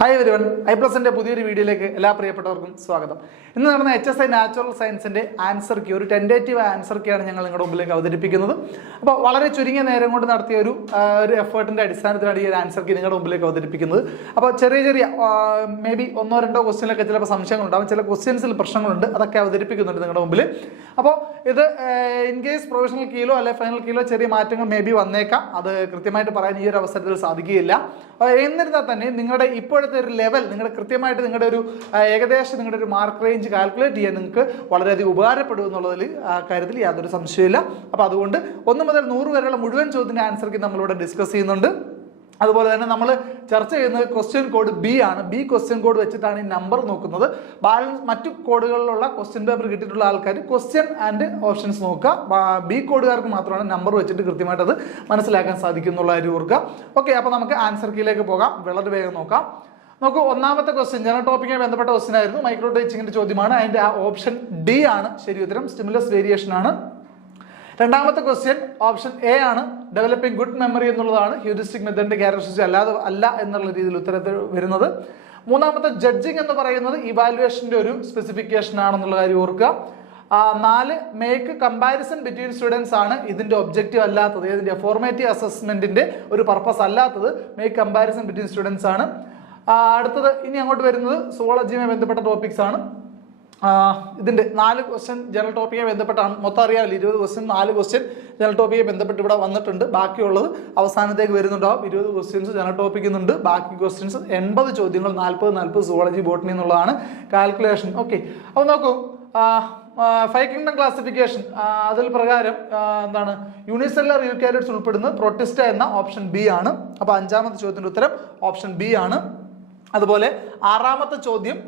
Hi everyone, ഐപ്ലസിന്റെ പുതിയൊരു വീഡിയോയിലേക്ക് എല്ലാ പ്രിയപ്പെട്ടവർക്കും സ്വാഗതം. ഇന്ന് നടന്ന HSI നാച്ചുറൽ സയൻസിന്റെ ആൻസർ കീ, ഒരു ടെൻഡേറ്റീവ് ആൻസർ കീ ആണ് ഞങ്ങൾ നിങ്ങളുടെ മുമ്പിലേക്ക് അവതരിപ്പിക്കുന്നത്. അപ്പോൾ വളരെ ചുരുങ്ങിയ നേരം കൊണ്ട് നടത്തിയ ഒരു എഫേർട്ടിന്റെ അടിസ്ഥാനത്തിലാണ് ഈ ഒരു ആൻസർ കീ നിങ്ങളുടെ മുമ്പിലേക്ക് അവതരിപ്പിക്കുന്നത്. അപ്പോൾ ചെറിയ മേ ബി ഒന്നോ രണ്ടോ ക്വസ്റ്റ്യനിലൊക്കെ ചിലപ്പോൾ സംശയങ്ങളുണ്ടാകും, ചില ക്വസ്റ്റ്യൻസിൽ പ്രശ്നങ്ങളുണ്ട്, അതൊക്കെ അവതരിപ്പിക്കുന്നുണ്ട് നിങ്ങളുടെ മുമ്പിൽ. അപ്പോൾ ഇത് ഇൻ കേസ് പ്രൊഫഷണൽ കീലോ അല്ലെ ഫൈനൽ കീലോ ചെറിയ മാറ്റങ്ങൾ മേ ബി വന്നേക്കാം, അത് കൃത്യമായിട്ട് പറയാൻ ഈ ഒരു അവസരത്തിൽ സാധിക്കുകയില്ല. എന്നിരുന്നാൽ തന്നെ നിങ്ങളുടെ ഇപ്പോഴത്തെ ഒരു ലെവൽ, നിങ്ങളുടെ കൃത്യമായിട്ട് നിങ്ങളുടെ ഒരു ഏകദേശം നിങ്ങളുടെ ഒരു മാർക്ക് റേഞ്ച് കാൽക്കുലേറ്റ് ചെയ്യാൻ നിങ്ങൾക്ക് വളരെയധികം ഉപകാരപ്പെടും എന്നുള്ളതിൽ കാര്യത്തിൽ യാതൊരു സംശയമില്ല. അപ്പോൾ അതുകൊണ്ട് 1 മുതൽ 100 വരെയുള്ള മുഴുവൻ ചോദ്യത്തിന്റെ ആൻസർക്ക് നമ്മളിവിടെ ഡിസ്കസ് ചെയ്യുന്നുണ്ട്. അതുപോലെ തന്നെ നമ്മൾ ചർച്ച ചെയ്യുന്നത് ക്വസ്റ്റ്യൻ കോഡ് ബി ആണ്. ബി ക്വസ്റ്റ്യൻ കോഡ് വെച്ചിട്ടാണ് ഈ നമ്പർ നോക്കുന്നത്. ബാലൻസ് മറ്റു കോഡുകളിലുള്ള ക്വസ്റ്റ്യൻ പേപ്പർ കിട്ടിയിട്ടുള്ള ആൾക്കാർ ക്വസ്റ്റ്യൻ ആൻഡ് ഓപ്ഷൻസ് നോക്കുക. ബി കോഡുകാർക്ക് മാത്രമാണ് നമ്പർ വെച്ചിട്ട് കൃത്യമായിട്ട് അത് മനസ്സിലാക്കാൻ സാധിക്കും എന്നുള്ള കാര്യം ഓർക്കുക. ഓക്കെ, അപ്പോൾ നമുക്ക് ആൻസർ കീയിലേക്ക് പോകാം. വളരെ വേഗം നോക്കാം. നോക്കൂ, ഒന്നാമത്തെ ക്വസ്റ്റ്യൻ ജനറൽ ടോപ്പിക്കുമായി ബന്ധപ്പെട്ട ക്വസ്റ്റ്യൻ ആയിരുന്നു. മൈക്രോ ടീച്ചിങ്ങിന്റെ ചോദ്യമാണ്. അതിന്റെ ഓപ്ഷൻ ഡി ആണ് ശരി ഉത്തരം. സ്റ്റിമുലസ് വേരിയേഷൻ ആണ്. രണ്ടാമത്തെ ക്വസ്റ്റ്യൻ ഓപ്ഷൻ എ ആണ്. ഡെവലപ്പിംഗ് ഗുഡ് മെമ്മറി എന്നുള്ളതാണ് ഹ്യൂറിസ്റ്റിക് മെത്തേഡിന്റെ ക്യാരക്ടറിസ്റ്റിക്സ് അല്ല എന്നുള്ള രീതിയിൽ ഉത്തരത്തിൽ വരുന്നത്. മൂന്നാമത്തെ ജഡ്ജിങ് എന്ന് പറയുന്നത് ഇവാലുവേഷന്റെ ഒരു സ്പെസിഫിക്കേഷൻ ആണെന്നുള്ള കാര്യം ഓർക്കുക. 4 മേക്ക് കമ്പാരിസൺ ബിറ്റ്വീൻ സ്റ്റുഡൻസ് ആണ് ഇതിന്റെ ഒബ്ജക്റ്റീവ് അല്ലാത്തത്, ഇതിന്റെ ഫോർമേറ്റീവ് അസസ്മെന്റിന്റെ ഒരു പർപ്പസ് അല്ലാത്തത് മേക്ക് കമ്പാരിസൺ ബിറ്റ്വീൻ സ്റ്റുഡൻസ് ആണ്. അടുത്തത് ഇനി അങ്ങോട്ട് വരുന്നത് സുവോളജിയുമായി ബന്ധപ്പെട്ട ടോപ്പിക്സ് ആണ്. ഇതിന്റെ 4 ക്വസ്റ്റ്യൻ ജനറൽ ടോപ്പിക്കുമായി ബന്ധപ്പെട്ടാണ്. മൊത്തം അറിയാമല്ലോ 20 ക്വസ്റ്റ്യൻ, 4 ക്വസ്റ്റ്യൻ ജനറൽ ടോപ്പിക്കുമായി ബന്ധപ്പെട്ട് ഇവിടെ വന്നിട്ടുണ്ട്. ബാക്കിയുള്ളത് അവസാനത്തേക്ക് വരുന്നുണ്ടാവും. 20 ക്വസ്റ്റ്യൻസ് ജനറൽ ടോപ്പിക്കുന്നുണ്ട്. ബാക്കി ക്വസ്റ്റ്യൻസ് 80 ചോദ്യങ്ങൾ, 40 സുവോളജി ബോട്ടണി എന്നുള്ളതാണ് കാൽക്കുലേഷൻ. ഓക്കെ, അപ്പോൾ നോക്കൂ, 5 കിങ്ഡം ക്ലാസിഫിക്കേഷൻ അതിൽ പ്രകാരം എന്താണ് യൂണിസെല്ലുലാർ യൂക്കാരിയോട്സ് ഉൾപ്പെടുന്നത് പ്രൊട്ടിസ്റ്റ എന്ന ഓപ്ഷൻ ബി ആണ്. അപ്പോൾ 5ാമത്തെ ചോദ്യത്തിന്റെ ഉത്തരം ഓപ്ഷൻ ബി ആണ്. അതുപോലെ 6ാമത്തെ ചോദ്യം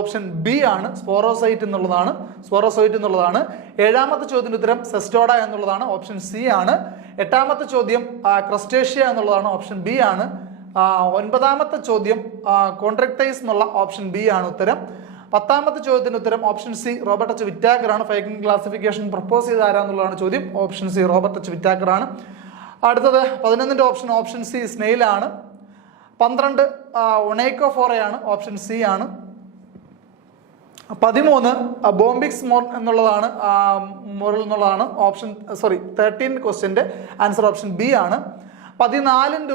ഓപ്ഷൻ ബി ആണ്, സ്പോറോസൈറ്റ് എന്നുള്ളതാണ്. 7ാമത്തെ ചോദ്യത്തിന്റെ ഉത്തരം സെസ്റ്റോഡ എന്നുള്ളതാണ്, ഓപ്ഷൻ സി ആണ്. 8ാമത്തെ ചോദ്യം ക്രസ്റ്റേഷ്യ എന്നുള്ളതാണ്, ഓപ്ഷൻ ബി ആണ്. 9ാമത്തെ ചോദ്യം കോൺട്രാക്ടൈസ് എന്നുള്ള ഓപ്ഷൻ ബി ആണ് ഉത്തരം. 10ാമത്തെ ചോദ്യത്തിന്റെ ഉത്തരം option C Robert H Whittaker ആണ്. 5 കിങ്ഡം ക്ലാസിഫിക്കേഷൻ പ്രപ്പോസ് ചെയ്ത ആരാന്നുള്ളതാണ് ചോദ്യം. Option C Robert H Whittaker ആണ്. അടുത്തത് 11ന്റെ ഓപ്ഷൻ സി സ്നെയിൽ ആണ്. 12 ഒണൈക്കോഫോറയാണ്, ഓപ്ഷൻ സി ആണ്. 13 ബോംബിക്സ് എന്നുള്ളതാണ്, മോറൽ എന്നുള്ളതാണ് ഓപ്ഷൻ 13 ക്വസ്റ്റ്യന്റെ ആൻസർ ഓപ്ഷൻ ബി ആണ്. 14ന്റെ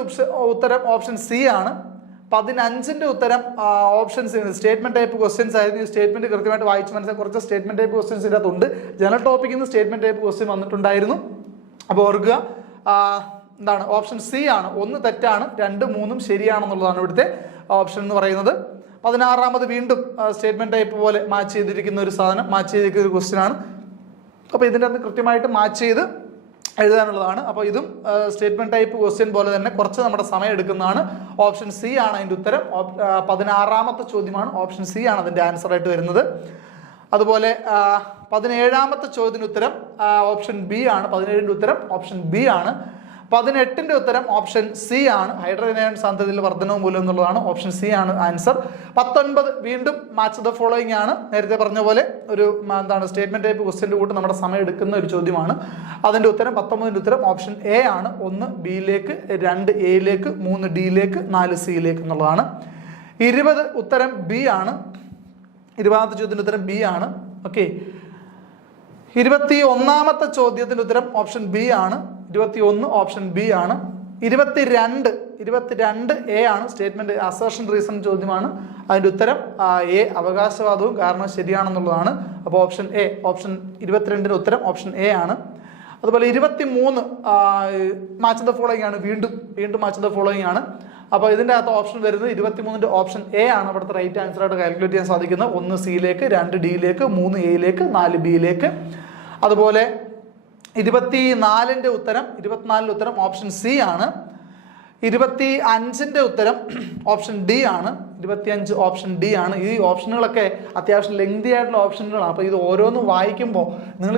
ഉത്തരം ഓപ്ഷൻ സി ആണ്. 15ന്റെ ഉത്തരം option C. Statement type questions ആയിരുന്നു. ഈ സ്റ്റേറ്റ്മെന്റ് കൃത്യമായിട്ട് വായിച്ച് മനസ്സിലാക്കി. കുറച്ച് സ്റ്റേറ്റ്മെന്റ് ടൈപ്പ് ക്വസ്റ്റ്യൻസ് ഇതിനകത്തുണ്ട്. ജനറൽ ടോപ്പിക്കിൽ നിന്ന് സ്റ്റേറ്റ്മെന്റ് ടൈപ്പ് ക്വസ്റ്റ്യൻ വന്നിട്ടുണ്ടായിരുന്നു. അപ്പോൾ ഓർക്കുക, എന്താണ് ഓപ്ഷൻ സി ആണ്. 1 തെറ്റാണ്, 2, 3 ശരിയാണെന്നുള്ളതാണ് ഇവിടുത്തെ ഓപ്ഷൻ എന്ന് പറയുന്നത്. 16ാമത് വീണ്ടും സ്റ്റേറ്റ്മെന്റ് ടൈപ്പ് പോലെ മാച്ച് ചെയ്തിരിക്കുന്ന ഒരു സാധനം, മാച്ച് ചെയ്തിരിക്കുന്ന ഒരു ക്വസ്റ്റ്യൻ ആണ്. അപ്പോൾ ഇതിൻ്റെ അകത്ത് കൃത്യമായിട്ട് മാച്ച് ചെയ്ത് എഴുതാനുള്ളതാണ്. അപ്പോൾ ഇതും സ്റ്റേറ്റ്മെന്റ് ടൈപ്പ് ക്വസ്റ്റ്യൻ പോലെ തന്നെ കുറച്ച് നമ്മുടെ സമയം എടുക്കുന്നതാണ്. ഓപ്ഷൻ സി ആണ് അതിൻ്റെ ഉത്തരം. 16ാമത്തെ ചോദ്യമാണ്, ഓപ്ഷൻ സി ആണ് അതിൻ്റെ ആൻസർ ആയിട്ട് വരുന്നത്. അതുപോലെ 17ാമത്തെ ചോദ്യത്തിന് ഉത്തരം ഓപ്ഷൻ ബി ആണ്. 17ന്റെ ഉത്തരം ഓപ്ഷൻ ബി ആണ്. 18ന്റെ ഉത്തരം ഓപ്ഷൻ സി ആണ്. ഹൈഡ്രജൻ സാന്ദ്രതയിൽ വർധനവ് മൂലം എന്നുള്ളതാണ്, ഓപ്ഷൻ സി ആണ് ആൻസർ. 19 വീണ്ടും മാച്ച് ദ ഫോളോയിങ് ആണ്. നേരത്തെ പറഞ്ഞ പോലെ ഒരു സ്റ്റേറ്റ്മെന്റ് ടൈപ്പ് ക്വസ്റ്റ്യൻ്റെ കൂട്ട് നമ്മുടെ സമയം എടുക്കുന്ന ഒരു ചോദ്യമാണ്. അതിന്റെ ഉത്തരം 19ന്റെ ഉത്തരം ഓപ്ഷൻ എ ആണ്. 1 ബിയിലേക്ക്, 2 എയിലേക്ക്, 3 ഡിയിലേക്ക്, 4 സിയിലേക്ക് എന്നുള്ളതാണ്. 20 ഉത്തരം ബി ആണ്. 20ാമത്തെ ചോദ്യത്തിന്റെ ഉത്തരം ബി ആണ്. ഓക്കെ, 21ാമത്തെ ചോദ്യത്തിന്റെ ഉത്തരം ഓപ്ഷൻ ബി ആണ്. 21 ഓപ്ഷൻ ബി ആണ്. 22 എ ആണ്. സ്റ്റേറ്റ്മെന്റ് അസേർഷൻ റീസൺ ചോദ്യമാണ്. അതിന്റെ ഉത്തരം എ അവകാശവാദവും കാരണം ശരിയാണെന്നുള്ളതാണ്. അപ്പോൾ ഓപ്ഷൻ എ, ഓപ്ഷൻ 22ന്റെ ഉത്തരം ഓപ്ഷൻ എ ആണ്. അതുപോലെ 23 മാച്ച് ദ ഫോളോയിങ് ആണ്. വീണ്ടും മാച്ച് ദ ഫോളോയിങ് ആണ്. അപ്പോൾ ഇതിൻ്റെ അകത്ത് ഓപ്ഷൻ വരുന്നത് 23ന്റെ ഓപ്ഷൻ എ ആണ് അവിടുത്തെ റൈറ്റ് ആൻസർ ആയിട്ട് കാൽക്കുലേറ്റ് ചെയ്യാൻ സാധിക്കുന്നത്. 1 സിയിലേക്ക്, 2 ഡിയിലേക്ക്, 3 എയിലേക്ക്, 4 ബിയിലേക്ക്. അതുപോലെ 24ന്റെ ഉത്തരം ഓപ്ഷൻ സി ആണ്. 25ന്റെ ഉത്തരം ഓപ്ഷൻ ഡി ആണ്. 25 ഓപ്ഷൻ ഡി ആണ്. ഈ ഓപ്ഷനുകളൊക്കെ അത്യാവശ്യം ലെങ്തി ആയിട്ടുള്ള ഓപ്ഷനുകളാണ്. അപ്പോൾ ഇത് ഓരോന്നും വായിക്കുമ്പോൾ നിങ്ങൾ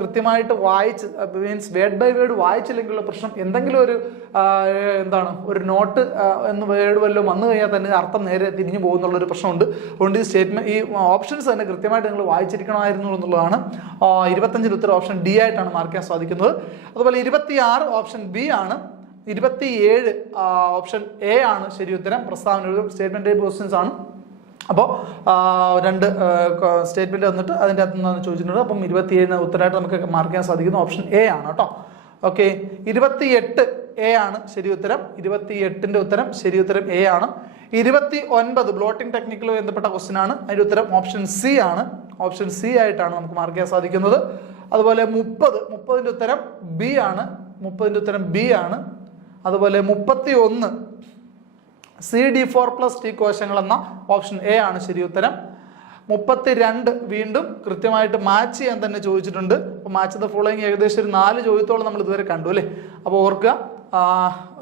കൃത്യമായിട്ട് വായിച്ച്, മീൻസ് വേർഡ് ബൈ വേർഡ് വായിച്ചില്ലെങ്കിലുള്ള പ്രശ്നം, എന്തെങ്കിലും ഒരു ഒരു നോട്ട് എന്ന് വേർഡ് വല്ലതും വന്നു കഴിഞ്ഞാൽ തന്നെ അർത്ഥം നേരെ തിരിഞ്ഞു പോകുന്നുള്ളൊരു പ്രശ്നമുണ്ട്. അതുകൊണ്ട് ഈ ഓപ്ഷൻസ് തന്നെ കൃത്യമായിട്ട് നിങ്ങൾ വായിച്ചിരിക്കണമായിരുന്നു എന്നുള്ളതാണ്. 25ന്റെ ഉത്തരം ഓപ്ഷൻ ഡി ആയിട്ടാണ് മാർക്ക് ചെയ്യാൻ സാധിക്കുന്നത്. അതുപോലെ 26 ഓപ്ഷൻ ബി ആണ്. 27 ഓപ്ഷൻ എ ആണ് ശരി ഉത്തരം. പ്രസ്താവന ഒരു സ്റ്റേറ്റ്മെന്റ് ടൈപ്പ് ക്വസ്റ്റ്യൻസ് ആണ്. അപ്പോൾ രണ്ട് സ്റ്റേറ്റ്മെന്റ് വന്നിട്ട് അതിൻ്റെ അകത്ത് നിന്നാണ് ചോദിച്ചിട്ടുണ്ട്. അപ്പം 27 ഉത്തരമായിട്ട് നമുക്ക് മാർക്ക് ചെയ്യാൻ സാധിക്കുന്ന ഓപ്ഷൻ എ ആണ് കേട്ടോ. ഓക്കെ, 28 എ ആണ് ശരി ഉത്തരം. 28ന്റെ ഉത്തരം ശരി ഉത്തരം എ ആണ്. 29 ബ്ലോട്ടിംഗ് ടെക്നിക്കുമായി ബന്ധപ്പെട്ട ക്വസ്റ്റ്യൻ ആണ്. അതിൻ്റെ ഉത്തരം ഓപ്ഷൻ സി ആണ്. ഓപ്ഷൻ സി ആയിട്ടാണ് നമുക്ക് മാർക്ക് ചെയ്യാൻ സാധിക്കുന്നത്. അതുപോലെ 30ന്റെ ഉത്തരം ബി ആണ്. 30ന്റെ ഉത്തരം ബി ആണ്. അതുപോലെ 31 CD4+T കോശങ്ങൾ എന്ന ഓപ്ഷൻ എ ആണ് ശരി ഉത്തരം. 32 വീണ്ടും കൃത്യമായിട്ട് മാച്ച് ചെയ്യാൻ തന്നെ ചോദിച്ചിട്ടുണ്ട്. അപ്പോൾ മാച്ച് ദ ഫോളോയിങ് ഏകദേശം ഒരു 4 ചോദ്യത്തോളം നമ്മൾ ഇതുവരെ കണ്ടു അല്ലേ. അപ്പോൾ ഓർക്കുക,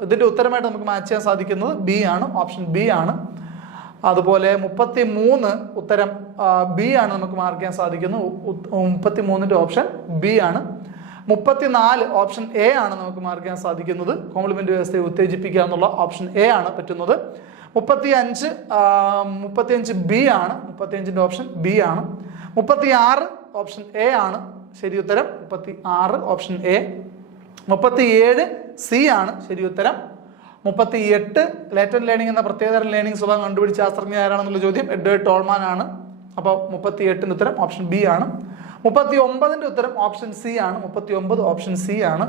ഇതിൻ്റെ ഉത്തരമായിട്ട് നമുക്ക് മാച്ച് ചെയ്യാൻ സാധിക്കുന്നത് ബി ആണ്, ഓപ്ഷൻ ബി ആണ്. അതുപോലെ 33 ഉത്തരം ബി ആണ് നമുക്ക് മാർക്ക് ചെയ്യാൻ സാധിക്കുന്നത്. 33ന്റെ ഓപ്ഷൻ ബി ആണ്. 34 ഓപ്ഷൻ എ ആണ് നമുക്ക് മാർക്ക് ചെയ്യാൻ സാധിക്കുന്നത്. കോംപ്ലിമെന്റ് വ്യവസ്ഥയെ ഉത്തേജിപ്പിക്കുക എന്നുള്ള ഓപ്ഷൻ എ ആണ് പറ്റുന്നത്. 35 ബി ആണ്. 35ന്റെ ഓപ്ഷൻ ബി ആണ്. 36 ഓപ്ഷൻ എ ആണ് ശരി ഉത്തരം. 36 ഓപ്ഷൻ എ. 37 സി ആണ് ശരി ഉത്തരം. 38 ലേറ്റന്റ് ലേണിംഗ് എന്ന പ്രത്യേകതരം ലേണിംഗ് സ്വഭാവം കണ്ടുപിടിച്ച ശാസ്ത്രജ്ഞൻ ആരാണെന്നുള്ള ചോദ്യം എഡ്വേർഡ് ടോൾമാൻ ആണ്. അപ്പോൾ 38ന്റെ ഉത്തരം ഓപ്ഷൻ ബി ആണ്. 39ന്റെ ഉത്തരം ഓപ്ഷൻ സി ആണ്. 39 ഓപ്ഷൻ സി ആണ്.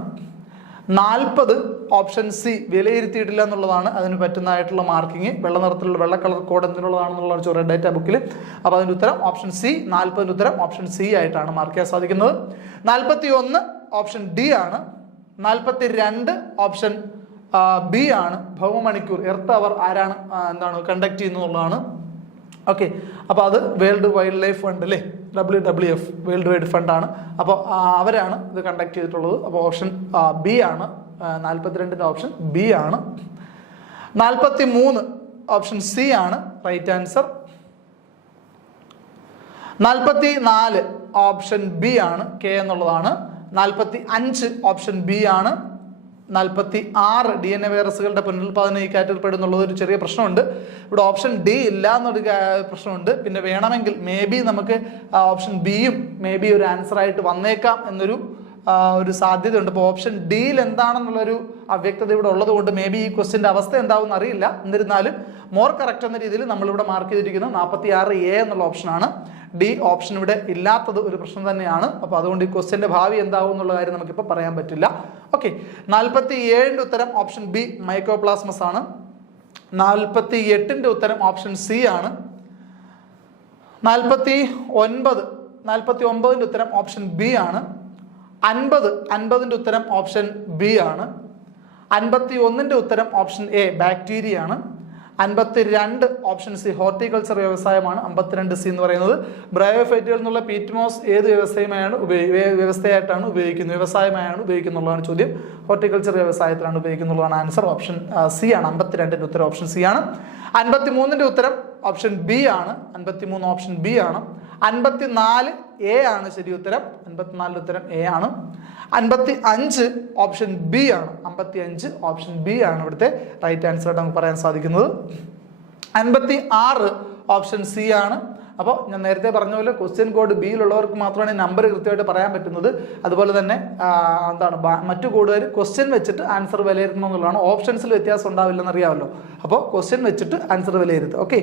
40 ഓപ്ഷൻ സി വിലയിരുത്തിയിട്ടില്ല എന്നുള്ളതാണ് അതിന് പറ്റുന്നതായിട്ടുള്ള മാർക്കിങ്. വെള്ള നിറത്തിലുള്ള വെള്ള കളർ കോഡ് എന്തിനുള്ളതാണെന്നുള്ളതാണ് ചോദ്യം ഡേറ്റാ ബുക്കിൽ. അപ്പോൾ അതിൻ്റെ ഉത്തരം ഓപ്ഷൻ സി. 40ന്റെ ഉത്തരം ഓപ്ഷൻ സി ആയിട്ടാണ് മാർക്ക് ചെയ്യാൻ സാധിക്കുന്നത്. 41 ഓപ്ഷൻ ഡി ആണ്. 42 ഓപ്ഷൻ ബി ആണ്. ഭൗമമണിക്കൂർ എർത്ത് അവർ ആരാണ് കണ്ടക്ട് ചെയ്യുന്നതാണ്. ഓക്കെ, അപ്പോൾ അത് വേൾഡ് വൈൽഡ് ലൈഫ് ഫണ്ട് അല്ലേ, WWF വേൾഡ് വൈഡ് ഫണ്ടാണ്. അപ്പോൾ അവരാണ് ഇത് കണ്ടക്ട് ചെയ്തിട്ടുള്ളത്. അപ്പോൾ ഓപ്ഷൻ ബി ആണ്. 42ന്റെ ഓപ്ഷൻ ബി ആണ്. 43 ഓപ്ഷൻ സി ആണ് റൈറ്റ് ആൻസർ. 44 ഓപ്ഷൻ ബി ആണ്, കെ എന്നുള്ളതാണ്. 45 ഓപ്ഷൻ ബി ആണ്. 46 DNA വൈറസുകളുടെ പുനരുൽപാദനം ഈ കാറ്റഗറി പെടുന്നുള്ളത് ഒരു ചെറിയ പ്രശ്നമുണ്ട്. ഇവിടെ ഓപ്ഷൻ ഡി ഇല്ല എന്നൊരു പ്രശ്നമുണ്ട്. പിന്നെ വേണമെങ്കിൽ മേ ബി നമുക്ക് ഓപ്ഷൻ ബിയും മേ ബി ഒരു ആൻസർ ആയിട്ട് വന്നേക്കാം എന്നൊരു ഒരു സാധ്യതയുണ്ട്. അപ്പോൾ ഓപ്ഷൻ ഡിയിൽ എന്താണെന്നുള്ളൊരു അവ്യക്തത ഇവിടെ ഉള്ളത് കൊണ്ട് മേ ബി ഈ ക്വസ്റ്റിൻ്റെ അവസ്ഥ എന്താവും അറിയില്ല. എന്നിരുന്നാലും മോർ കറക്റ്റ് എന്ന രീതിയിൽ നമ്മളിവിടെ മാർക്ക് ചെയ്തിരിക്കുന്നത് 46 എ എന്നുള്ള ഓപ്ഷനാണ്. ഡി ഓപ്ഷൻ ഇവിടെ ഇല്ലാത്തത് ഒരു പ്രശ്നം തന്നെയാണ്. അപ്പോൾ അതുകൊണ്ട് ഈ ക്വസ്റ്റിൻ്റെ ഭാവി എന്താവും എന്നുള്ള കാര്യം നമുക്കിപ്പോൾ പറയാൻ പറ്റില്ല. ഓക്കെ, 47ന്റെ ഉത്തരം ഓപ്ഷൻ ബി മൈക്കോപ്ലാസ്മസ് ആണ്. 48ന്റെ ഉത്തരം ഓപ്ഷൻ സി ആണ്. 49ന്റെ ഉത്തരം ഓപ്ഷൻ ബി ആണ്. 50ന്റെ ഉത്തരം ഓപ്ഷൻ ബി ആണ്. 51ന്റെ ഉത്തരം ഓപ്ഷൻ എ ബാക്ടീരിയ ആണ്. 52 ഓപ്ഷൻ സി ഹോർട്ടിക്കൾച്ചർ വ്യവസായമാണ്. 52 സി എന്ന് പറയുന്നത് ബ്രയോഫൈറ്റുകൾ എന്നുള്ള പീറ്റ്മോസ് ഏത് വ്യവസ്ഥയായിട്ടാണ് ഉപയോഗിക്കുന്നത്, വ്യവസായമായാണ് ഉപയോഗിക്കുന്നുള്ളതാണ് ചോദ്യം. ഹോർട്ടിക്കൾച്ചർ വ്യവസായത്തിലാണ് ഉപയോഗിക്കുന്നുള്ളതാണ് ആൻസർ. ഓപ്ഷൻ സി ആണ്. 52ന്റെ ഉത്തരം ഓപ്ഷൻ സി ആണ്. 53ന്റെ ഉത്തരം ഓപ്ഷൻ ബി ആണ്. 53 ഓപ്ഷൻ ബി ആണ്. 54 എ ആണ് ശരി ഉത്തരം. 54ന്റെ ഉത്തരം എ ആണ്. 55 ഓപ്ഷൻ ബി ആണ്. 55 ഓപ്ഷൻ ബി ആണ് ഇവിടുത്തെ റൈറ്റ് ആൻസർ ആയിട്ട് നമുക്ക് പറയാൻ സാധിക്കുന്നത്. 56 ഓപ്ഷൻ സി ആണ്. അപ്പോൾ ഞാൻ നേരത്തെ പറഞ്ഞ പോലെ ക്വസ്റ്റ്യൻ കോഡ് ബിയിലുള്ളവർക്ക് മാത്രമാണ് നമ്പർ കൃത്യമായിട്ട് പറയാൻ പറ്റുന്നത്. അതുപോലെ തന്നെ മറ്റു കോഡുകാർ ക്വസ്റ്റ്യൻ വെച്ചിട്ട് ആൻസർ വിലയിരുത്തണം എന്നുള്ളതാണ്. ഓപ്ഷൻസിൽ വ്യത്യാസം ഉണ്ടാവില്ലെന്ന് അറിയാമല്ലോ. അപ്പോൾ ക്വസ്റ്റ്യൻ വെച്ചിട്ട് ആൻസർ വിലയിരുത്തുക. ഓക്കെ,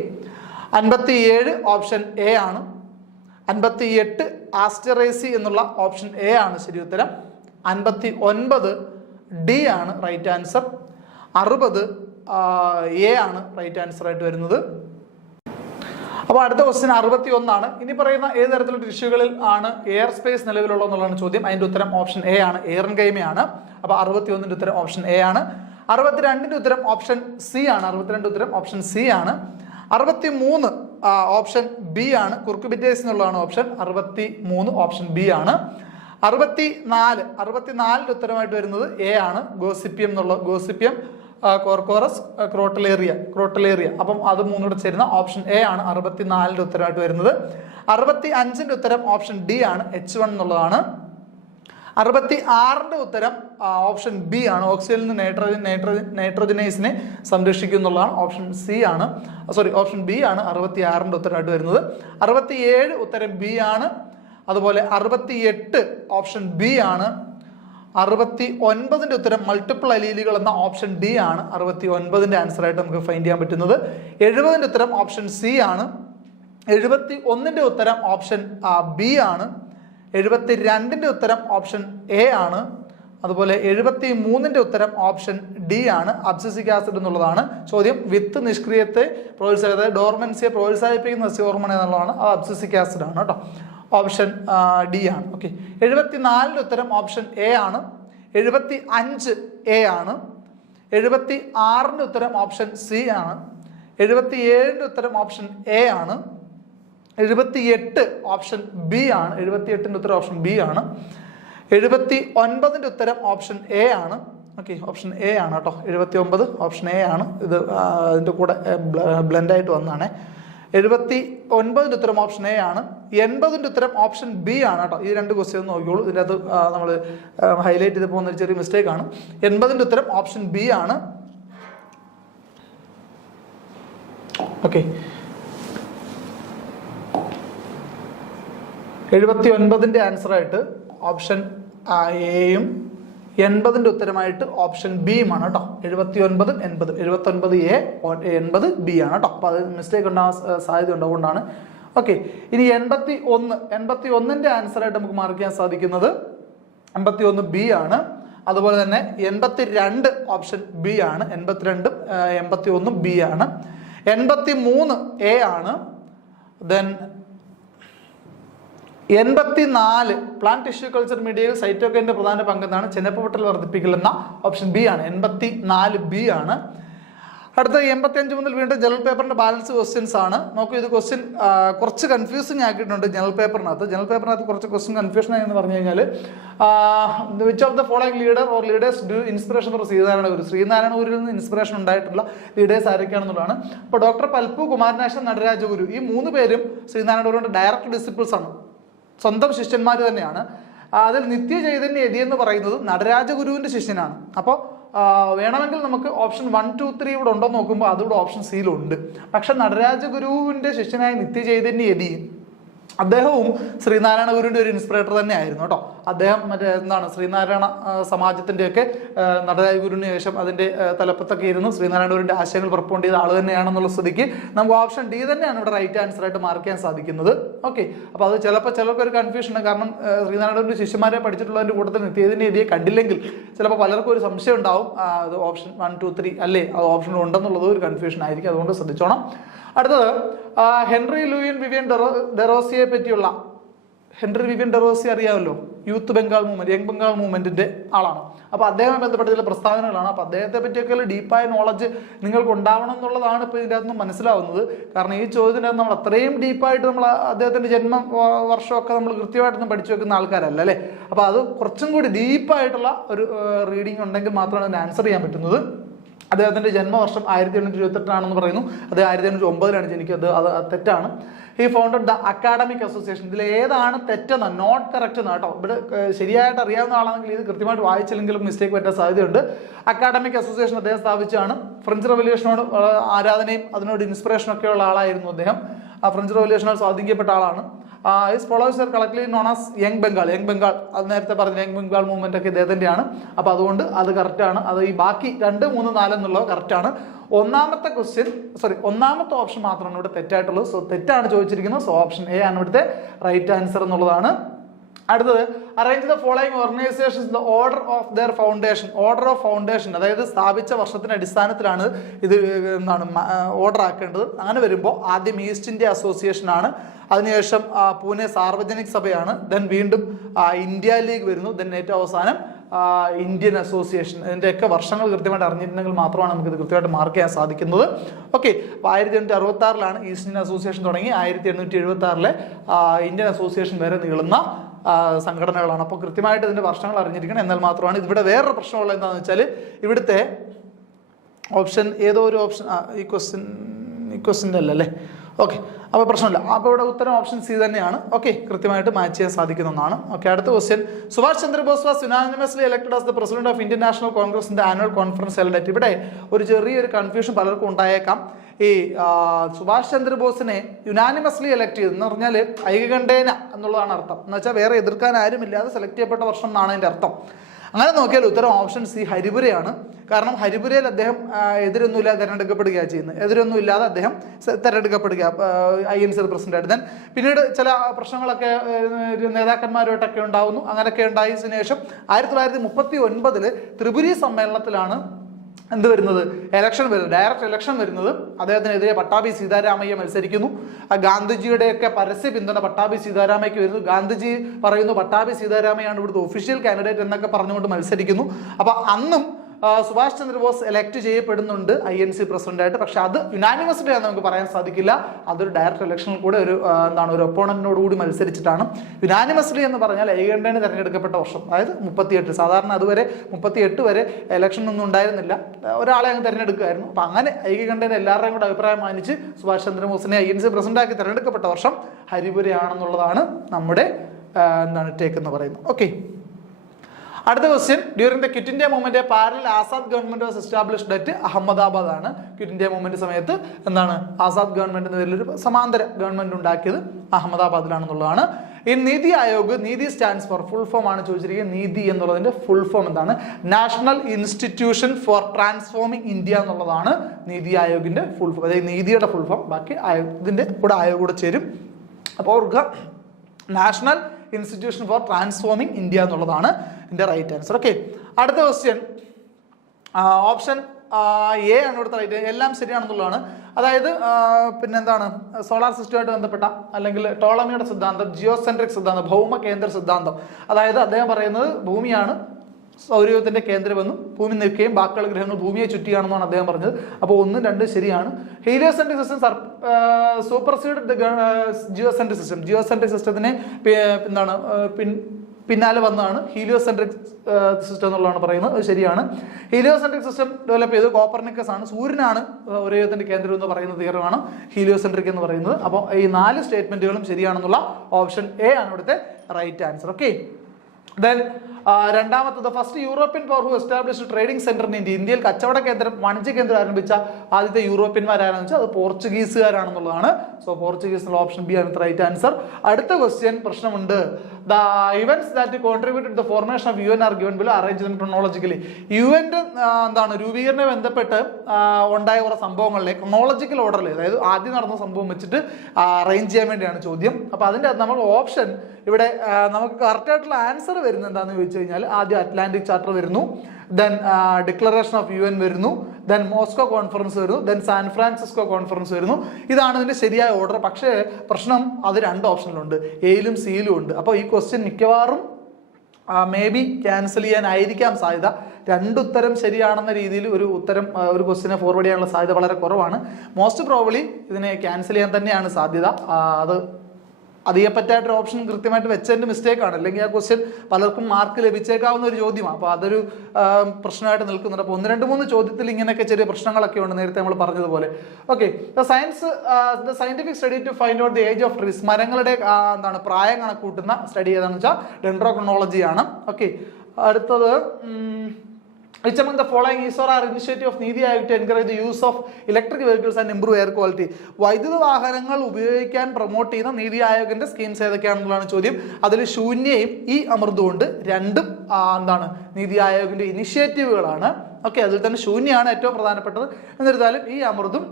57 ഓപ്ഷൻ എ ആണ്. 58 ആസ്റ്ററേസി എന്നുള്ള ഓപ്ഷൻ എ ആണ് ശരി ഉത്തരം. 59 ഡി ആണ് റൈറ്റ് ആൻസർ. 60 എ ആണ് റൈറ്റ് ആൻസർ ആയിട്ട് വരുന്നത്. അപ്പോൾ അടുത്ത ക്വസ്റ്റ്യൻ 61 ആണ്. ഇനി പറയുന്ന ഏത് തരത്തിലുള്ള ടിഷ്യൂകളിൽ ആണ് എയർ സ്പേസ് നിലവിലുള്ള എന്നുള്ളതാണ് ചോദ്യം. അതിൻ്റെ ഉത്തരം ഓപ്ഷൻ എ ആണ്, എയർൻകൈമയാണ്. അപ്പോൾ 61ന്റെ ഉത്തരം ഓപ്ഷൻ എ ആണ്. 62ന്റെ ഉത്തരം ഓപ്ഷൻ സി ആണ്. 62 ഉത്തരം ഓപ്ഷൻ സി ആണ്. 63 ഓപ്ഷൻ ബി ആണ്, കുർക്കുബിറ്റേസ് എന്നുള്ളതാണ് ഓപ്ഷൻ. 63 ഓപ്ഷൻ ബി ആണ്. 64ന്റെ ഉത്തരമായിട്ട് വരുന്നത് എ ആണ്, ഗോസിപ്പിയം കോർക്കോറസ് ക്രോട്ടലേറിയ. അപ്പം അത് മൂന്നൂടെ ചേരുന്ന ഓപ്ഷൻ എ ആണ് 64ന്റെ ഉത്തരമായിട്ട് വരുന്നത്. 65ന്റെ ഉത്തരം ഓപ്ഷൻ ഡി ആണ്, H1 എന്നുള്ളതാണ്. 66ന്റെ ഉത്തരം ഓപ്ഷൻ ബി ആണ്, ഓക്സിജനിൽ നിന്ന് നൈട്രോജനൈസിനെ സംരക്ഷിക്കും എന്നുള്ളതാണ്. ഓപ്ഷൻ ഓപ്ഷൻ ബി ആണ് 66ന്റെ ഉത്തരമായിട്ട് വരുന്നത്. 67 ഉത്തരം ബി ആണ്. അതുപോലെ 68 ഓപ്ഷൻ ബി ആണ്. 69ന്റെ ഉത്തരം മൾട്ടിപ്പിൾ അലീലുകൾ എന്ന ഓപ്ഷൻ ഡി ആണ് 69ന്റെ ആൻസർ ആയിട്ട് നമുക്ക് ഫൈൻഡ് ചെയ്യാൻ പറ്റുന്നത്. 70ന്റെ ഉത്തരം ഓപ്ഷൻ സി ആണ്. 71ന്റെ ഉത്തരം ഓപ്ഷൻ ബി ആണ്. 72ന്റെ ഉത്തരം ഓപ്ഷൻ എ ആണ്. അതുപോലെ 73ന്റെ ഉത്തരം ഓപ്ഷൻ ഡി ആണ്, അബ്സിസിക് ആസിഡ് എന്നുള്ളതാണ് ചോദ്യം. വിത്ത് നിഷ്ക്രിയത്തെ പ്രോത്സാഹിപ്പിക്കുന്നത് ഡോർമൻസിയെ പ്രോത്സാഹിപ്പിക്കുന്ന ഹോർമോൺ എന്നുള്ളതാണ്, അത് അബ്സിസിക് ആസിഡ് ആണ് കേട്ടോ. ഓപ്ഷൻ ഡി ആണ്. ഓക്കെ, 74ന്റെ ഉത്തരം ഓപ്ഷൻ എ ആണ്. 75 എ ആണ്. 76ന്റെ ഉത്തരം ഓപ്ഷൻ സി ആണ്. 77ന്റെ ഉത്തരം ഓപ്ഷൻ എ ആണ്. 78 ഓപ്ഷൻ ബി ആണ്. 78ന്റെ ഉത്തരം ഓപ്ഷൻ ബി ആണ്. 79ന്റെ ഉത്തരം ഓപ്ഷൻ എ ആണ്. ഓക്കെ, ഓപ്ഷൻ എ ആണ് കേട്ടോ. 79 ഓപ്ഷൻ എ ആണ്. ഇത് അതിൻ്റെ കൂടെ ബ്ലെൻഡായിട്ട് വന്നതാണ്. 79ന്റെ ഉത്തരം ഓപ്ഷൻ എ ആണ്. 80ന്റെ ഉത്തരം ഓപ്ഷൻ ബി ആണ് കേട്ടോ. ഈ രണ്ട് ക്വസ്റ്റ്യൻ നോക്കിയോളൂ, ഇതിനകത്ത് നമ്മൾ ഹൈലൈറ്റ് ചെയ്ത് പോകുന്ന ഒരു ചെറിയ മിസ്റ്റേക്ക് ആണ്. 80ന്റെ ഉത്തരം ഓപ്ഷൻ ബി ആണ്. ഓക്കെ, 79ന്റെ ആൻസർ ആയിട്ട് ഓപ്ഷൻ എയും 80ന്റെ ഉത്തരമായിട്ട് ഓപ്ഷൻ ബിയുമാണ് കേട്ടോ. 79 80 79 എ 80 ബി ആണ് കേട്ടോ. അപ്പോൾ അത് മിസ്റ്റേക്ക് ഉണ്ടാകാൻ സാധ്യത ഉണ്ട്, അതുകൊണ്ടാണ്. ഓക്കെ, ഇനി 81ന്റെ ആൻസർ ആയിട്ട് നമുക്ക് മാർക്ക് ചെയ്യാൻ സാധിക്കുന്നത് 81 ബി ആണ്. അതുപോലെ തന്നെ 82 ഓപ്ഷൻ ബി ആണ്. 82 81 ബി ആണ്. 83 എ ആണ്. ദെൻ 84 പ്ലാന്റ് ടിഷ്യൂ കൾച്ചർ മീഡിയയിൽ സൈറ്റോകൈനിന്റെ പ്രധാന പങ്കെന്നാണ് ചെനപ്പുപൊട്ടൽ വർദ്ധിപ്പിക്കൽ എന്ന ഓപ്ഷൻ ബി ആണ്. 84 ബി ആണ്. അടുത്ത 85 മുതൽ വീണ്ടും ജനറൽ പേപ്പറിന്റെ ബാലൻസ് ക്വസ്റ്റ്യൻസ് ആണ്. നോക്കൂ, ഇത് ക്വസ്റ്റ്യൻ കുറച്ച് കൺഫ്യൂസിങ് ആക്കിയിട്ടുണ്ട് ജനറൽ പേപ്പറിനകത്ത് കുറച്ച് ക്വസ്റ്റ്യൻ കൺഫ്യൂഷൻ ആയി എന്ന് പറഞ്ഞു കഴിഞ്ഞാൽ, which of the following leader or leaders do inspiration for Sreenarayana ഗുരുവിൽ നിന്ന് ഇൻസ്പിറേഷൻ ഉണ്ടായിട്ടുള്ള ലീഡേഴ്സ് ആരൊക്കെയാണെന്നുള്ളതാണ്. അപ്പോൾ ഡോക്ടർ പൽപ്പു, കുമാരനാശൻ, നടരാജഗുരു ഈ 3 പേരും ശ്രീനാരായണ ഗുരുവിന്റെ ഡയറക്റ്റ് ഡിസിപ്പിൾസ് ആണ്, സ്വന്തം ശിഷ്യന്മാർ തന്നെയാണ്. അതിൽ നിത്യചൈതന്യ യതി എന്ന് പറയുന്നത് നടരാജഗുരുവിന്റെ ശിഷ്യനാണ്. അപ്പോൾ വേണമെങ്കിൽ നമുക്ക് ഓപ്ഷൻ 1, 2, 3 ഇവിടെ ഉണ്ടോ നോക്കുമ്പോൾ അതുകൂടെ ഓപ്ഷൻ സിയിലുണ്ട്. പക്ഷെ നടരാജഗുരുവിന്റെ ശിഷ്യനായ നിത്യചൈതന്യ യതി അദ്ദേഹവും ശ്രീനാരായണ ഗുരുവിന്റെ ഒരു ഇൻസ്പിറേറ്റർ തന്നെ ആയിരുന്നു കേട്ടോ. അദ്ദേഹം ശ്രീനാരായണ സമാജത്തിന്റെയൊക്കെ നടരാജ ഗുരുവിന് ശേഷം അതിന്റെ തലപ്പത്തൊക്കെ ഇരുന്ന് ശ്രീനാരായണ ഗുരുവിന്റെ ആശയങ്ങൾ പ്രപ്പോണ്ട് ചെയ്ത ആൾ തന്നെയാണെന്നുള്ള സ്ഥിതിക്ക് നമുക്ക് ഓപ്ഷൻ ഡി തന്നെയാണ് ഇവിടെ റൈറ്റ് ആൻസർ ആയിട്ട് മാർക്ക് ചെയ്യാൻ സാധിക്കുന്നത്. ഓക്കെ, അപ്പോൾ അത് ചിലർക്ക് ഒരു കൺഫ്യൂഷൻ ഉണ്ട്. കാരണം ശ്രീനാരായണ ഗുരുവിന്റെ ശിഷ്യന്മാരെ പഠിച്ചിട്ടുള്ളതിന്റെ കൂട്ടത്തിൽ നിത്യചൈതന്യ യതിയെ കണ്ടില്ലെങ്കിൽ ചിലപ്പോൾ പലർക്കും ഒരു സംശയം ഉണ്ടാവും, അത് ഓപ്ഷൻ 1, 2, 3 അല്ലേ, അത് ഓപ്ഷൻ ഉണ്ടെന്നുള്ളത് ഒരു കൺഫ്യൂഷൻ ആയിരിക്കും. അതുകൊണ്ട് ശ്രദ്ധിച്ചോണം. അടുത്തത് ഹെൻറി ലൂയിൻ വിവിയൻ ഡെറോസിയെ പറ്റിയുള്ള, ഹെൻറി വിവിയൻ ഡെറോസി അറിയാമല്ലോ, youth Bengal movement, young Bengal മൂവ്മെന്റിന്റെ ആളാണ്. അപ്പോൾ അദ്ദേഹവുമായി ബന്ധപ്പെട്ട ചില പ്രസ്താവനകളാണ്. അപ്പോൾ അദ്ദേഹത്തെ പറ്റിയൊക്കെ ഡീപ്പായ നോളജ് നിങ്ങൾക്ക് ഉണ്ടാവണം എന്നുള്ളതാണ് ഇപ്പോൾ ഇതിൻ്റെ അകത്ത് മനസ്സിലാവുന്നത്. കാരണം ഈ ചോദ്യത്തിൻ്റെ നമ്മൾ അത്രയും ഡീപ്പായിട്ട് നമ്മൾ അദ്ദേഹത്തിന്റെ ജന്മ വർഷമൊക്കെ നമ്മൾ കൃത്യമായിട്ടൊന്നും പഠിച്ചു വെക്കുന്ന ആൾക്കാരല്ല അല്ലേ. അപ്പോൾ അത് കുറച്ചും കൂടി ഡീപ്പായിട്ടുള്ള ഒരു റീഡിംഗ് ഉണ്ടെങ്കിൽ മാത്രമാണ് അതിന് ആൻസർ ചെയ്യാൻ പറ്റുന്നത്. അദ്ദേഹത്തിന്റെ ജന്മവർഷം 1828 ആണെന്ന് പറയുന്നു. അത് 1809 ജനിക്കുന്നത്. അത് തെറ്റാണ്. He founded the academic association. ഇതിൽ ഏതാണ് തെറ്റെന്ന്, നോട്ട് കറക്റ്റ് എന്ന് കേട്ടോ. ഇവിടെ ശരിയായിട്ട് അറിയാവുന്ന ആളാണെങ്കിൽ ഇത് കൃത്യമായിട്ട് വായിച്ചില്ലെങ്കിലും മിസ്റ്റേക്ക് പറ്റാൻ സാധ്യതയുണ്ട്. അക്കാഡമിക് അസോസിയേഷൻ അദ്ദേഹം സ്ഥാപിച്ചാണ്. ഫ്രഞ്ച് റവല്യൂഷനോട് ആരാധനയും അതിനോട് ഇൻസ്പിറേഷൻ ഒക്കെ ഉള്ള ആളായിരുന്നു അദ്ദേഹം. ആ ഫ്രഞ്ച് റവല്യൂഷനാൽ സ്വാധീനിക്കപ്പെട്ട ആളാണ്. His followers are collectively known as young Bengal. അത് നേരത്തെ പറഞ്ഞ യങ് ബംഗാൾ മൂവ്മെന്റ് ഒക്കെ ഇദ്ദേഹത്തിന്റെയാണ്. അപ്പോൾ അതുകൊണ്ട് അത് കറക്റ്റാണ്. അത് ഈ ബാക്കി 2, 3, 4 എന്നുള്ളത് കറക്റ്റാണ്. ഒന്നാമത്തെ ഓപ്ഷൻ മാത്രമാണ് ഇവിടെ തെറ്റായിട്ടുള്ളത്. സോ തെറ്റാണ് ചോദിച്ചിരിക്കുന്നത്. സോ ഓപ്ഷൻ എ ആണ് ഇവിടുത്തെ റൈറ്റ് ആൻസർ എന്നുള്ളതാണ്. അടുത്തത് arrange the following organisations the order of their foundation. Order of foundation, അതായത് സ്ഥാപിച്ച വർഷത്തിന്റെ അടിസ്ഥാനത്തിലാണ് ഇത് ഓർഡർ ആക്കേണ്ടത്. അങ്ങനെ വരുമ്പോൾ ആദ്യം ഈസ്റ്റ് ഇന്ത്യ അസോസിയേഷൻ ആണ്, അതിനുശേഷം പൂനെ സാർവജനിക് സഭയാണ്, ദെൻ വീണ്ടും ഇന്ത്യ ലീഗ് വരുന്നു, ദെൻ ഏറ്റവും അവസാനം ഇന്ത്യൻ അസോസിയേഷൻ. ഇതിൻ്റെയൊക്കെ വർഷങ്ങൾ കൃത്യമായിട്ട് അറിഞ്ഞിട്ടുണ്ടെങ്കിൽ മാത്രമാണ് നമുക്കിത് കൃത്യമായിട്ട് മാർക്ക് ചെയ്യാൻ സാധിക്കുന്നത്. ഓക്കെ, അപ്പോൾ 1866 ഈസ്റ്റ് ഇന്ത്യൻ അസോസിയേഷൻ തുടങ്ങി. 1876 ഇന്ത്യൻ അസോസിയേഷൻ വരെ നീളുന്ന സംഘടനകളാണ്. അപ്പോൾ കൃത്യമായിട്ട് ഇതിൻ്റെ വർഷങ്ങൾ അറിഞ്ഞിരിക്കണം. എന്നാൽ മാത്രമാണ് ഇവിടെ വേറൊരു പ്രശ്നമുള്ളത്. എന്താണെന്ന് വെച്ചാൽ ഇവിടുത്തെ ഓപ്ഷൻ ഏതോ ഒരു ഓപ്ഷൻ ഈ ക്വസ്റ്റ്യൻ്റെ അല്ലേ. ഓക്കെ, അപ്പോൾ പ്രശ്നമില്ല. അപ്പോൾ ഇവിടെ ഉത്തരം ഓപ്ഷൻ സി തന്നെയാണ്. ഓക്കെ, കൃത്യമായിട്ട് മാച്ച് ചെയ്യാൻ സാധിക്കുന്ന ഒന്നാണ്. ഓക്കെ, അടുത്ത question. Subhash Chandrabose was unanimously elected as the president of Indian national കോൺഗ്രസിന്റെ ആനുവൽ കോൺഫറൻസ് ഹെൽഡ് അറ്റ്. ഇവിടെ ഒരു ചെറിയൊരു കൺഫ്യൂഷൻ പലർക്കും ഉണ്ടായേക്കാം. ഈ സുഭാഷ് ചന്ദ്രബോസിനെ യുനാനിമസ്ലി എലക്ട് ചെയ്തു എന്ന് പറഞ്ഞാൽ ഐകകണ്ഠേന എന്നുള്ളതാണ് അർത്ഥം. എന്ന് വെച്ചാൽ വേറെ എതിർക്കാൻ ആരുമില്ലാതെ സെലക്ട് ചെയ്യപ്പെട്ട വർഷം എന്നാണ് അതിൻ്റെ അർത്ഥം. അങ്ങനെ നോക്കിയാൽ ഉത്തരം ഓപ്ഷൻ സി ഹരിപുരയാണ്. കാരണം ഹരിപുരയിൽ അദ്ദേഹം എതിരൊന്നുമില്ലാതെ തിരഞ്ഞെടുക്കപ്പെടുകയാണ് ചെയ്യുന്നത്. എതിരൊന്നുമില്ലാതെ അദ്ദേഹം തിരഞ്ഞെടുക്കപ്പെടുക INC പ്രസിഡന്റായിട്ട്. ദെൻ പിന്നീട് ചില പ്രശ്നങ്ങളൊക്കെ നേതാക്കന്മാരുമായിട്ടൊക്കെ ഉണ്ടാവുന്നു. അങ്ങനെയൊക്കെ ഉണ്ടായതിനു ശേഷം 1939 ത്രിപുരി സമ്മേളനത്തിലാണ് എന്ത് വരുന്നത്, എലക്ഷൻ വരുന്നത്, ഡയറക്റ്റ് എലക്ഷൻ വരുന്നത്. അദ്ദേഹത്തിനെതിരെ പട്ടാഭി സീതാരാമയ്യ മത്സരിക്കുന്നു. ഗാന്ധിജിയുടെയൊക്കെ പരസ്യ പിന്തുണ പട്ടാഭി സീതാരാമയ്ക്ക് വരുന്നു. ഗാന്ധിജി പറയുന്നു പട്ടാഭി സീതാരാമയ്യാണ് ഇവിടുത്തെ ഒഫീഷ്യൽ കാൻഡിഡേറ്റ് എന്നൊക്കെ പറഞ്ഞുകൊണ്ട് മത്സരിക്കുന്നു. അപ്പൊ അന്നും സുഭാഷ് ചന്ദ്രബോസ് എലക്ട് ചെയ്യപ്പെടുന്നുണ്ട് INC പ്രസിഡന്റായിട്ട്. പക്ഷെ അത് യുനാനിമസ്ലി ആണെന്ന് നമുക്ക് പറയാൻ സാധിക്കില്ല. അതൊരു ഡയറക്റ്റ് ഇലക്ഷനിൽ കൂടെ ഒരു ഒപ്പോണന്റിനോട് കൂടി മത്സരിച്ചിട്ടാണ്. യുനാനിമസ്ലി എന്ന് പറഞ്ഞാൽ ഏകകണ്ഠേന തിരഞ്ഞെടുക്കപ്പെട്ട വർഷം, അതായത് 38. സാധാരണ അതുവരെ 38 വരെ ഇലക്ഷൻ ഒന്നും ഉണ്ടായിരുന്നില്ല, ഒരാളെ അങ്ങ് തിരഞ്ഞെടുക്കുമായിരുന്നു. അപ്പൊ അങ്ങനെ ഏകകണ്ഠേന എല്ലാവരുടെയും കൂടെ അഭിപ്രായം മാനിച്ച് സുഭാഷ് ചന്ദ്രബോസിനെ INC പ്രസിഡന്റാക്കി തിരഞ്ഞെടുക്കപ്പെട്ട വർഷം ഹരിപുരയാണെന്നുള്ളതാണ് നമ്മുടെ ടേക്ക് എന്ന് പറയുന്നത്. ഓക്കെ, അടുത്ത question. During the quit India movement parallel Azad government was established at Ahmedabad ആണ്. ക്വിറ്റ് ഇന്ത്യ മൂവ്മെന്റ് സമയത്ത് ആസാദ് ഗവൺമെന്റ് എന്ന പേരിലൊരു സമാന്തര ഗവൺമെന്റ് ഉണ്ടാക്കിയത് അഹമ്മദാബാദിലാണെന്നുള്ളതാണ്. ഈ നീതി ആയോഗ്, നീതി സ്റ്റാൻഡ്സ് ഫോർ, ഫുൾ ഫോം ആണ് ചോദിച്ചിരിക്കുന്നത്. നീതി എന്നുള്ളതിന്റെ ഫുൾ ഫോം എന്താണ്? National institution for transforming India എന്നുള്ളതാണ് നീതി ആയോഗിന്റെ ഫുൾ ഫോം. അതായത് നീതിയുടെ ഫുൾ ഫോം. ബാക്കി ഇതിന്റെ കൂടെ ആയോഗ് കൂടെ ചേരും. അപ്പോൾ ഓർക്കുക, national institution for transforming India എന്നുള്ളതാണ് ഇതിന്റെ റൈറ്റ് ആൻസർ. ഓക്കെ, അടുത്ത ക്വസ്റ്റ്യൻ ഓപ്ഷൻ എ ആണ് ഇവിടുത്തെ റൈറ്റ്. എല്ലാം ശരിയാണെന്നുള്ളതാണ്. അതായത് പിന്നെന്താണ്, സോളാർ സിസ്റ്റമായിട്ട് ബന്ധപ്പെട്ട അല്ലെങ്കിൽ ടോളമിയുടെ സിദ്ധാന്തം, ജിയോസെൻട്രിക് സിദ്ധാന്തം, ഭൗമ കേന്ദ്ര സിദ്ധാന്തം. അതായത് അദ്ദേഹം പറയുന്നത് ഭൂമിയാണ് സൗരയൂഥത്തിന്റെ കേന്ദ്രമെന്നും ഭൂമി നിൽക്കുകയും ബാക്കിയുള്ള ഗ്രഹങ്ങൾ ഭൂമിയെ ചുറ്റിയാണെന്നാണ് അദ്ദേഹം പറഞ്ഞത്. അപ്പോൾ 1, 2 ശരിയാണ്. Heliocentric system supersede geocentric system. Geocentric സിസ്റ്റത്തിനെ പിന്നാലെ വന്നതാണ് ഹീലിയോസെൻട്രിക് സിസ്റ്റം എന്നുള്ളതാണ് പറയുന്നത്. അത് ശരിയാണ്. ഹീലിയോസെൻട്രിക് സിസ്റ്റം ഡെവലപ്പ് ചെയ്ത് കോപ്പർനിക്കസ് ആണ്. സൂര്യനാണ് സൗരയൂഥത്തിന്റെ കേന്ദ്രം എന്ന് പറയുന്ന തിയറമാണ് ഹീലിയോസെൻട്രിക് എന്ന് പറയുന്നത്. അപ്പോൾ ഈ 4 സ്റ്റേറ്റ്മെന്റുകളും ശരിയാണെന്നുള്ള ഓപ്ഷൻ എ ആണ് ഇവിടുത്തെ റൈറ്റ് ആൻസർ. ഓക്കെ, ദെൻ രണ്ടാമത്തത്, first European power who established trading centre in India. ഇന്ത്യയിൽ കച്ചവട കേന്ദ്രം, വാണിജ്യ കേന്ദ്രം ആരംഭിച്ച ആദ്യത്തെ യൂറോപ്യന്മാരാണെന്ന് വെച്ചാൽ അത് പോർച്ചുഗീസുകാരാണെന്നുള്ളതാണ്. സോ പോർച്ചുഗീസ് എന്നുള്ള ഓപ്ഷൻ ബി ആണ് റൈറ്റ് ആൻസർ. അടുത്ത ക്വസ്റ്റ്യൻ പ്രശ്നമുണ്ട്. The events that contributed to the formation of UN are given below arranged chronologically. യുഎന്റെ രൂപീകരണവുമായി ബന്ധപ്പെട്ട് ഉണ്ടായ കുറെ സംഭവങ്ങളിലെ ക്രോണോളജിക്കൽ ഓർഡറിൽ, അതായത് ആദ്യം നടന്ന സംഭവം വെച്ചിട്ട് അറേഞ്ച് ചെയ്യാൻ വേണ്ടിയാണ് ചോദ്യം. അപ്പൊ അതിന്റെ നമ്മൾ ഓപ്ഷൻ ഇവിടെ നമുക്ക് കറക്റ്റ് ആയിട്ടുള്ള ആൻസർ വരുന്നത് എന്താണെന്ന് ചോദിച്ചു കഴിഞ്ഞാൽ, ആദ്യം അറ്റ്ലാന്റിക് ചാർട്ടർ വരുന്നു, ദെൻ ഡിക്ലറേഷൻ ഓഫ് UN വരുന്നു, ദെൻ മോസ്കോ കോൺഫറൻസ് വരുന്നു, ദെൻ സാൻ ഫ്രാൻസിസ്കോ കോൺഫറൻസ് വരുന്നു. ഇതാണ് ഇതിന്റെ ശരിയായ ഓർഡർ. പക്ഷേ പ്രശ്നം അത് 2 ഓപ്ഷനിലുണ്ട്, എയിലും സിയിലും ഉണ്ട്. അപ്പോൾ ഈ ക്വസ്റ്റ്യൻ മിക്കവാറും മേ ബി ക്യാൻസൽ ചെയ്യാനായിരിക്കാം സാധ്യത. 2 ഉത്തരം ശരിയാണെന്ന രീതിയിൽ ഒരു ക്വസ്റ്റിനെ ഫോർവേഡ് ചെയ്യാനുള്ള സാധ്യത വളരെ കുറവാണ്. മോസ്റ്റ് പ്രോബബ്ലി ഇതിനെ ക്യാൻസൽ ചെയ്യാൻ തന്നെയാണ് സാധ്യത. അത് അതിയെപ്പറ്റായിട്ടൊരു ഓപ്ഷൻ കൃത്യമായിട്ട് വെച്ചതിന്റെ മിസ്റ്റേക്ക് ആണ്. അല്ലെങ്കിൽ ആ ക്വസ്റ്റ്യൻ പലർക്കും മാർക്ക് ലഭിച്ചേക്കാവുന്ന ഒരു ചോദ്യമാണ്. അപ്പോൾ അതൊരു പ്രശ്നമായിട്ട് നിൽക്കുന്നുണ്ട്. അപ്പോൾ 1, 2, 3 ചോദ്യത്തിൽ ഇങ്ങനെയൊക്കെ ചെറിയ പ്രശ്നങ്ങളൊക്കെ ഉണ്ട്, നേരത്തെ നമ്മൾ പറഞ്ഞതുപോലെ. Okay, the scientific study to find out the age of trees. മരങ്ങളുടെ പ്രായം കണക്കൂട്ടുന്ന സ്റ്റഡി ഏതാണെന്ന് വെച്ചാൽ ഡെൻഡ്രോക്രോണോളജി ആണ്. ഓക്കെ, അടുത്തത്, which among the following is or are initiative of Niti Aayog to encourage the use of electric vehicles and improve air quality? വൈദ്യുത വാഹനങ്ങൾ ഉപയോഗിക്കാൻ promote ചെയ്യുന്ന നീതി ആയോഗിന്റെ സ്കീംസ് ഏതൊക്കെയാണെന്നുള്ളതാണ് ചോദ്യം. അതിൽ ശൂന്യയും ഈ അമൃതവും 2ഉം നീതി ആയോഗിന്റെ ഇനിഷ്യേറ്റീവുകളാണ്. ഓക്കെ, അതിൽ തന്നെ ശൂന്യമാണ് ഏറ്റവും പ്രധാനപ്പെട്ടത്. എന്നിരുന്നാലും ഈ അമൃതും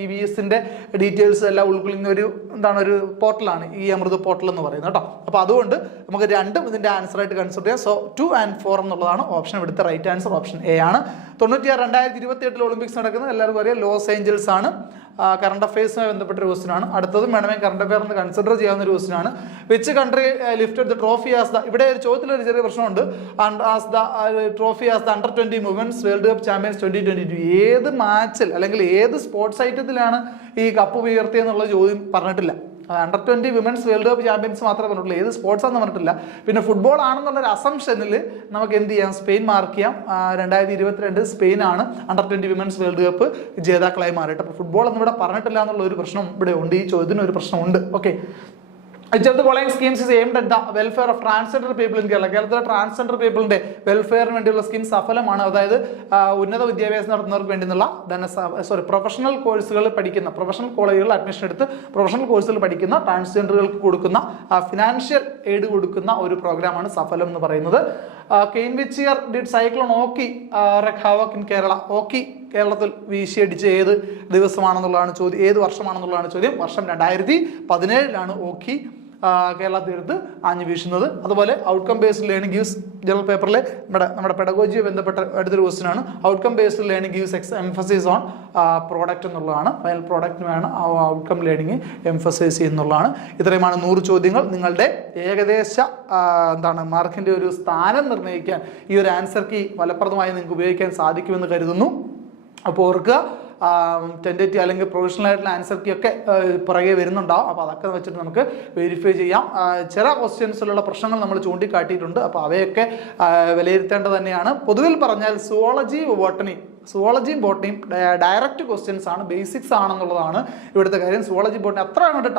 EVSന്റെ ഡീറ്റെയിൽസ് എല്ലാം ഉൾക്കൊള്ളുന്ന ഒരു പോർട്ടലാണ് ഈ അമൃത് പോർട്ടൽ എന്ന് പറയുന്നത് കേട്ടോ. അപ്പോൾ അതുകൊണ്ട് നമുക്ക് 2ഉം ഇതിന്റെ ആൻസർ ആയിട്ട് കൺസിഡർ ചെയ്യാം. സോ 2 and 4 എന്നുള്ളതാണ് ഓപ്ഷൻ ഇവിടുത്തെ റൈറ്റ് ആൻസർ. ഓപ്ഷൻ എ ആണ്. 2028 ഒളിമ്പിക്സ് നടക്കുന്നത് എല്ലാവർക്കും അറിയാം, ലോസ് ഏഞ്ചൽസ് ആണ്. കറണ്ട് അഫയേഴ്സുമായി ബന്ധപ്പെട്ട ഒരു ക്വസ്റ്റ്യൻ ആണ്. അടുത്തതും വേണമെങ്കിൽ കറണ്ട് അഫയർ എന്ന് കൺസിഡർ ചെയ്യാവുന്ന ഒരു ക്വസ്റ്റ്യൻ ആണ്. Which country lifted the trophy as the, ഇവിടെ ഒരു ചോദ്യത്തിലൊരു ചെറിയ പ്രശ്നമുണ്ട്. As the trophy as the Under-20 women's world cup champions 2022. ഏത് മാച്ചിൽ അല്ലെങ്കിൽ ഏത് സ്പോർട്സ് ഐറ്റത്തിലാണ് ഈ കപ്പ് ഉയർത്തിയെന്നുള്ള ചോദ്യം പറഞ്ഞിട്ടില്ല. Under-20 women's world cup champions മാത്രമേ പറഞ്ഞിട്ടുള്ളൂ, ഏത് സ്പോർട്സ് ആണെന്ന് പറഞ്ഞിട്ടില്ല. പിന്നെ ഫുട്ബോൾ ആണെന്നുള്ളൊരു അസംഷനിൽ നമുക്ക് എന്ത് ചെയ്യാം, സ്പെയിൻ മാർക്ക് ചെയ്യാം. 2022 സ്പെയിനാണ് Under-20 വിമൻസ് വേൾഡ് കപ്പ് ജേതാക്കളായി മാറിയിട്ട്. അപ്പോൾ ഫുട്ബോൾ ഒന്നും ഇവിടെ പറഞ്ഞിട്ടില്ല എന്നുള്ള ഒരു പ്രശ്നം ഇവിടെ ഉണ്ട്. ഈ ചോദ്യത്തിന് ഒരു പ്രശ്നമുണ്ട്. Okay, which of the following schemes is aimed at the welfare of transgender people in Kerala? കേരളത്തിലെ ട്രാൻസ്ജെൻഡർ പീപ്പിളിന്റെ വെൽഫെയറിന് വേണ്ടിയുള്ള സ്കീം സഫലമാണ്. അതായത് ഉന്നത വിദ്യാഭ്യാസം നടത്തുന്നവർക്ക് വേണ്ടിയുള്ള പ്രൊഫഷണൽ കോഴ്സുകൾ പഠിക്കുന്ന, പ്രൊഫഷണൽ കോളേജുകളിൽ അഡ്മിഷൻ എടുത്ത് പ്രൊഫഷണൽ കോഴ്സുകൾ പഠിക്കുന്ന ട്രാൻസ്ജെൻഡറുകൾക്ക് കൊടുക്കുന്ന ഫിനാൻഷ്യൽ എയ്ഡ് കൊടുക്കുന്ന ഒരു പ്രോഗ്രാമാണ് സഫലം എന്ന് പറയുന്നത്. In which year did cyclone Ockhi wreak havoc in Kerala. Ockhi കേരളത്തിൽ വീശിയടിച്ച് ഏത് ദിവസമാണെന്നുള്ളതാണ് ചോദ്യം, ഏത് വർഷമാണെന്നുള്ളതാണ് ചോദ്യം. വർഷം 2017 ഓക്കി കേരള തീരത്ത് ആഞ്ഞു വീശുന്നത്. അതുപോലെ outcome based learning gives general പേപ്പറിലെ നമ്മുടെ പെഡഗോജിയെ ബന്ധപ്പെട്ട അടുത്തൊരു ക്വസ്റ്റ്യൻ ആണ്. Outcome based learning gives emphasis on product എന്നുള്ളതാണ്. ഫൈനൽ പ്രോഡക്റ്റിനാണ് ഔട്ട്കം ലേണിംഗ് എംഫസൈസ് ചെയ്യുന്നുള്ളതാണ്. ഇത്രയുമാണ് 100 ചോദ്യങ്ങൾ. നിങ്ങളുടെ ഏകദേശ മാർക്കിന്റെ ഒരു സ്ഥാനം നിർണ്ണയിക്കാൻ ഈ ഒരു ആൻസർ കീ ഫലപ്രദമായി നിങ്ങൾക്ക് ഉപയോഗിക്കാൻ സാധിക്കുമെന്ന് കരുതുന്നു. അപ്പോൾ ഓർക്കുക, ടെൻറ്റേറ്റീവ് അല്ലെങ്കിൽ പ്രൊഫഷണൽ ആയിട്ടുള്ള ആൻസർ കീ ഒക്കെ പുറകെ വരുന്നുണ്ടാവും. അപ്പോൾ അതൊക്കെ വെച്ചിട്ട് നമുക്ക് വെരിഫൈ ചെയ്യാം. ചില ക്വസ്റ്റ്യൻസിലുള്ള പ്രശ്നങ്ങൾ നമ്മൾ ചൂണ്ടിക്കാട്ടിയിട്ടുണ്ട്. അപ്പോൾ അവയൊക്കെ വിലയിരുത്തേണ്ടത് തന്നെയാണ്. പൊതുവിൽ പറഞ്ഞാൽ സുവോളജിയും ബോട്ടണിയും ഡയറക്റ്റ് ക്വസ്റ്റ്യൻസ് ആണ്, ബേസിക്സ് ആണെന്നുള്ളതാണ് ഇവിടുത്തെ കാര്യം. സുവോളജി ബോട്ടണി അത്ര അങ്ങോട്ട്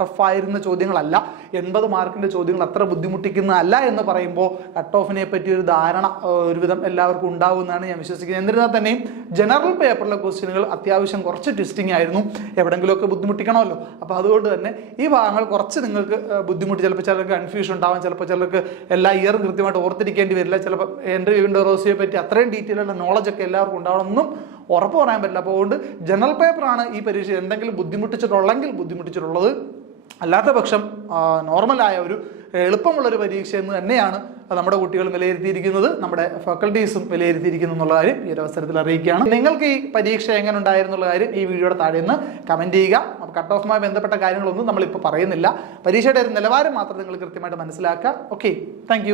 ടഫായിരുന്ന ചോദ്യങ്ങളല്ല. 80 മാർക്കിന്റെ ചോദ്യങ്ങൾ അത്ര ബുദ്ധിമുട്ടിക്കുന്നതല്ല എന്ന് പറയുമ്പോൾ കട്ട് ഓഫിനെ പറ്റി ഒരു ധാരണ ഒരുവിധം എല്ലാവർക്കും ഉണ്ടാവുമെന്നാണ് ഞാൻ വിശ്വസിക്കുന്നത്. എന്നിരുന്നാൽ തന്നെയും ജനറൽ പേപ്പറിലെ ക്വസ്റ്റ്യനുകൾ അത്യാവശ്യം കുറച്ച് ട്വിസ്റ്റിംഗ് ആയിരുന്നു. എവിടെയെങ്കിലുമൊക്കെ ബുദ്ധിമുട്ടിക്കണമല്ലോ. അപ്പോൾ അതുകൊണ്ട് തന്നെ ഈ ഭാഗങ്ങൾ കുറച്ച് നിങ്ങൾക്ക് ബുദ്ധിമുട്ട്, ചിലപ്പോൾ ചിലർക്ക് കൺഫ്യൂഷൻ ഉണ്ടാവാം, ചിലപ്പോൾ ചിലർക്ക് എല്ലാ ഇയറും കൃത്യമായിട്ട് ഓർത്തിരിക്കേണ്ടി വരില്ല, ചിലപ്പോൾ ഹെൻറി വിൻഡറോസിയെ പറ്റി അത്രയും ഡീറ്റെയിൽ ആയിട്ടുള്ള നോളജ് ഒക്കെ എല്ലാവർക്കും ഉണ്ടാവണമെന്നും ഉറപ്പ് പറയാൻ പറ്റില്ല. അപ്പോൾ അതുകൊണ്ട് ജനറൽ പേപ്പറാണ് ഈ പരീക്ഷ എന്തെങ്കിലും ബുദ്ധിമുട്ടിച്ചിട്ടുള്ളത്. അല്ലാത്ത പക്ഷം നോർമലായ ഒരു എളുപ്പമുള്ളൊരു പരീക്ഷ എന്ന് തന്നെയാണ് നമ്മുടെ കുട്ടികൾ വിലയിരുത്തിയിരിക്കുന്നത്, നമ്മുടെ ഫാക്കൽറ്റീസും വിലയിരുത്തിയിരിക്കുന്നു എന്നുള്ള കാര്യം ഈ ഒരു അവസരത്തിൽ അറിയിക്കുകയാണ്. നിങ്ങൾക്ക് ഈ പരീക്ഷ എങ്ങനെ ഉണ്ടായിരുന്നുള്ള കാര്യം ഈ വീഡിയോയുടെ താഴെ നിന്ന് കമൻറ്റ് ചെയ്യുക. കട്ട് ഓഫുമായി ബന്ധപ്പെട്ട കാര്യങ്ങളൊന്നും നമ്മളിപ്പോൾ പറയുന്നില്ല. പരീക്ഷയുടെ ഒരു നിലവാരം മാത്രം നിങ്ങൾ കൃത്യമായിട്ട് മനസ്സിലാക്കുക. Okay, thank